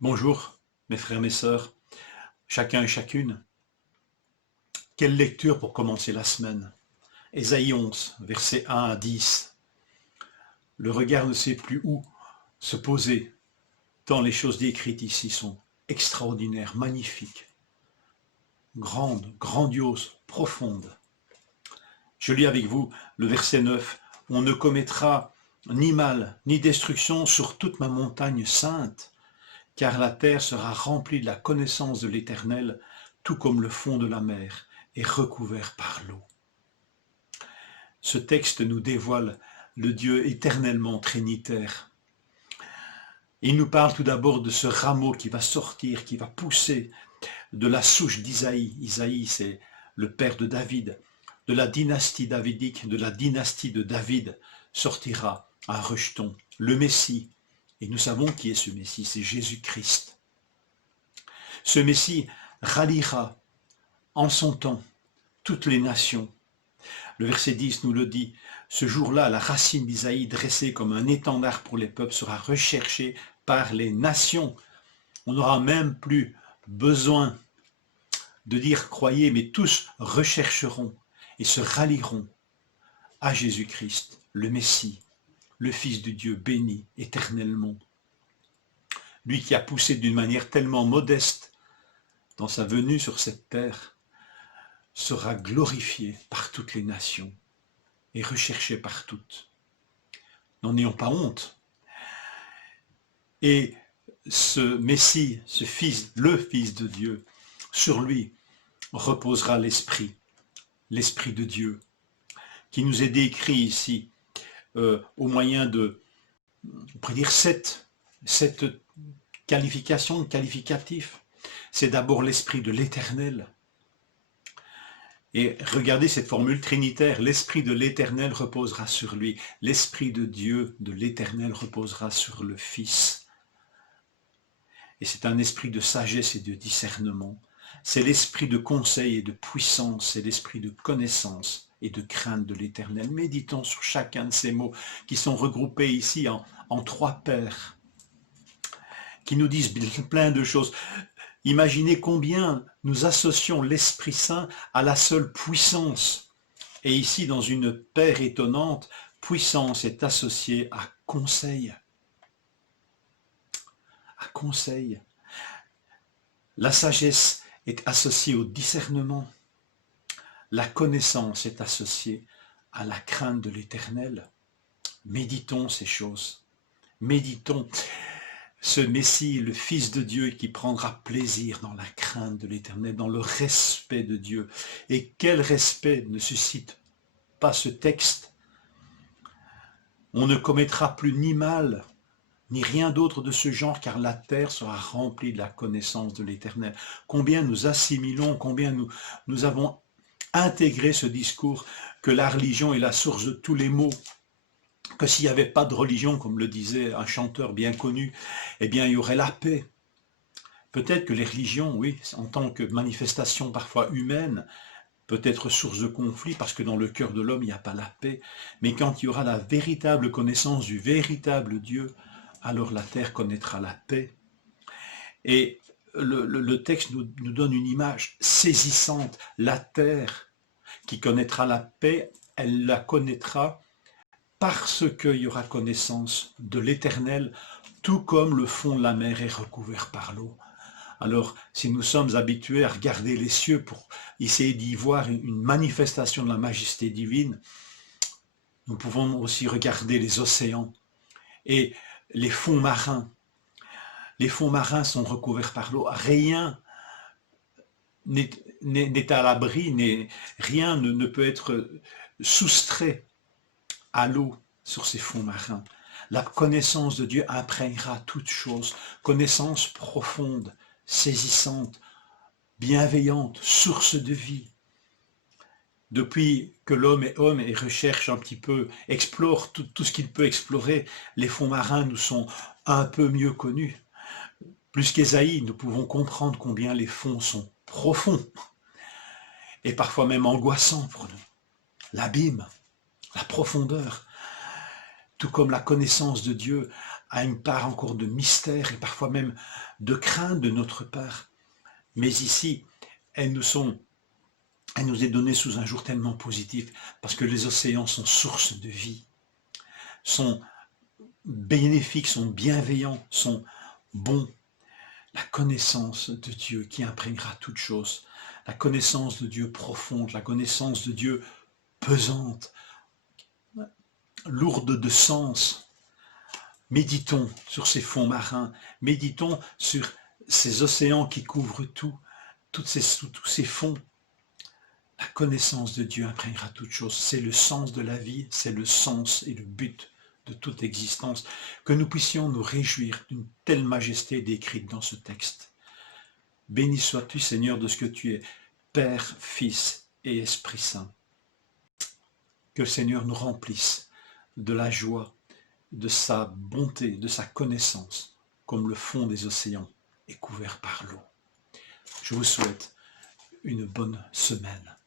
Bonjour, mes frères, mes sœurs, chacun et chacune. Quelle lecture pour commencer la semaine? Ésaïe 11, versets 1 à 10. Le regard ne sait plus où se poser, tant les choses décrites ici sont extraordinaires, magnifiques, grandes, grandioses, profondes. Je lis avec vous le verset 9. On ne commettra ni mal, ni destruction sur toute ma montagne sainte, car la terre sera remplie de la connaissance de l'Éternel, tout comme le fond de la mer est recouvert par l'eau. Ce texte nous dévoile le Dieu éternellement trinitaire. Il nous parle tout d'abord de ce rameau qui va sortir, qui va pousser de la souche d'Isaïe. Isaïe, c'est le père de David. De la dynastie davidique, de la dynastie de David, sortira un rejeton, le Messie. Et nous savons qui est ce Messie, c'est Jésus-Christ. Ce Messie ralliera en son temps toutes les nations. Le verset 10 nous le dit, ce jour-là, la racine d'Isaïe, dressée comme un étendard pour les peuples, sera recherchée par les nations. On n'aura même plus besoin de dire croyez, mais tous rechercheront et se rallieront à Jésus-Christ, le Messie, le Fils de Dieu béni éternellement. Lui qui a poussé d'une manière tellement modeste dans sa venue sur cette terre, sera glorifié par toutes les nations et recherché par toutes. N'en ayons pas honte. Et ce Messie, ce Fils, le Fils de Dieu, sur lui reposera l'Esprit de Dieu, qui nous est décrit ici au moyen de, on pourrait dire, sept qualifications, qualificatifs. C'est d'abord l'Esprit de l'Éternel. Et regardez cette formule trinitaire, l'Esprit de l'Éternel reposera sur lui, l'Esprit de Dieu, de l'Éternel reposera sur le Fils. Et c'est un esprit de sagesse et de discernement. C'est l'esprit de conseil et de puissance, c'est l'esprit de connaissance et de crainte de l'Éternel. Méditons sur chacun de ces mots qui sont regroupés ici en trois paires, qui nous disent plein de choses. Imaginez combien nous associons l'Esprit Saint à la seule puissance. Et ici, dans une paire étonnante, puissance est associée à conseil. À conseil. La sagesse est associée au discernement. La connaissance est associée à la crainte de l'Éternel. Méditons ces choses. Méditons ce Messie, le Fils de Dieu, qui prendra plaisir dans la crainte de l'Éternel, dans le respect de Dieu. Et quel respect ne suscite pas ce texte? On ne commettra plus ni mal, ni rien d'autre de ce genre, car la terre sera remplie de la connaissance de l'Éternel. Combien nous assimilons, combien nous avons intégré ce discours que la religion est la source de tous les maux, que s'il n'y avait pas de religion, comme le disait un chanteur bien connu, eh bien il y aurait la paix. Peut-être que les religions, oui, en tant que manifestation parfois humaine, peut être source de conflit, parce que dans le cœur de l'homme, il n'y a pas la paix. Mais quand il y aura la véritable connaissance du véritable Dieu, alors la terre connaîtra la paix. Et le texte nous donne une image saisissante. La terre qui connaîtra la paix, elle la connaîtra parce qu'il y aura connaissance de l'Éternel, tout comme le fond de la mer est recouvert par l'eau. Alors, si nous sommes habitués à regarder les cieux pour essayer d'y voir une manifestation de la majesté divine, nous pouvons aussi regarder les océans et les fonds marins. Les fonds marins sont recouverts par l'eau. Rien n'est à l'abri, rien ne peut être soustrait à l'eau sur ces fonds marins. La connaissance de Dieu imprégnera toutes choses, connaissance profonde, saisissante, bienveillante, source de vie. Depuis que l'homme est homme et recherche un petit peu, explore tout ce qu'il peut explorer, les fonds marins nous sont un peu mieux connus. Plus qu'Ésaïe, nous pouvons comprendre combien les fonds sont profonds et parfois même angoissants pour nous. L'abîme, la profondeur, tout comme la connaissance de Dieu a une part encore de mystère et parfois même de crainte de notre part. Mais ici, elle nous est donnée sous un jour tellement positif, parce que les océans sont source de vie, sont bénéfiques, sont bienveillants, sont bons. La connaissance de Dieu qui imprégnera toute chose, la connaissance de Dieu profonde, la connaissance de Dieu pesante, lourde de sens. Méditons sur ces fonds marins, méditons sur ces océans qui couvrent tout, tous ces fonds. La connaissance de Dieu imprégnera toute chose. C'est le sens de la vie, c'est le sens et le but de toute existence. Que nous puissions nous réjouir d'une telle majesté décrite dans ce texte. Béni sois-tu, Seigneur, de ce que tu es, Père, Fils et Esprit Saint. Que le Seigneur nous remplisse de la joie, de sa bonté, de sa connaissance, comme le fond des océans est couvert par l'eau. Je vous souhaite une bonne semaine.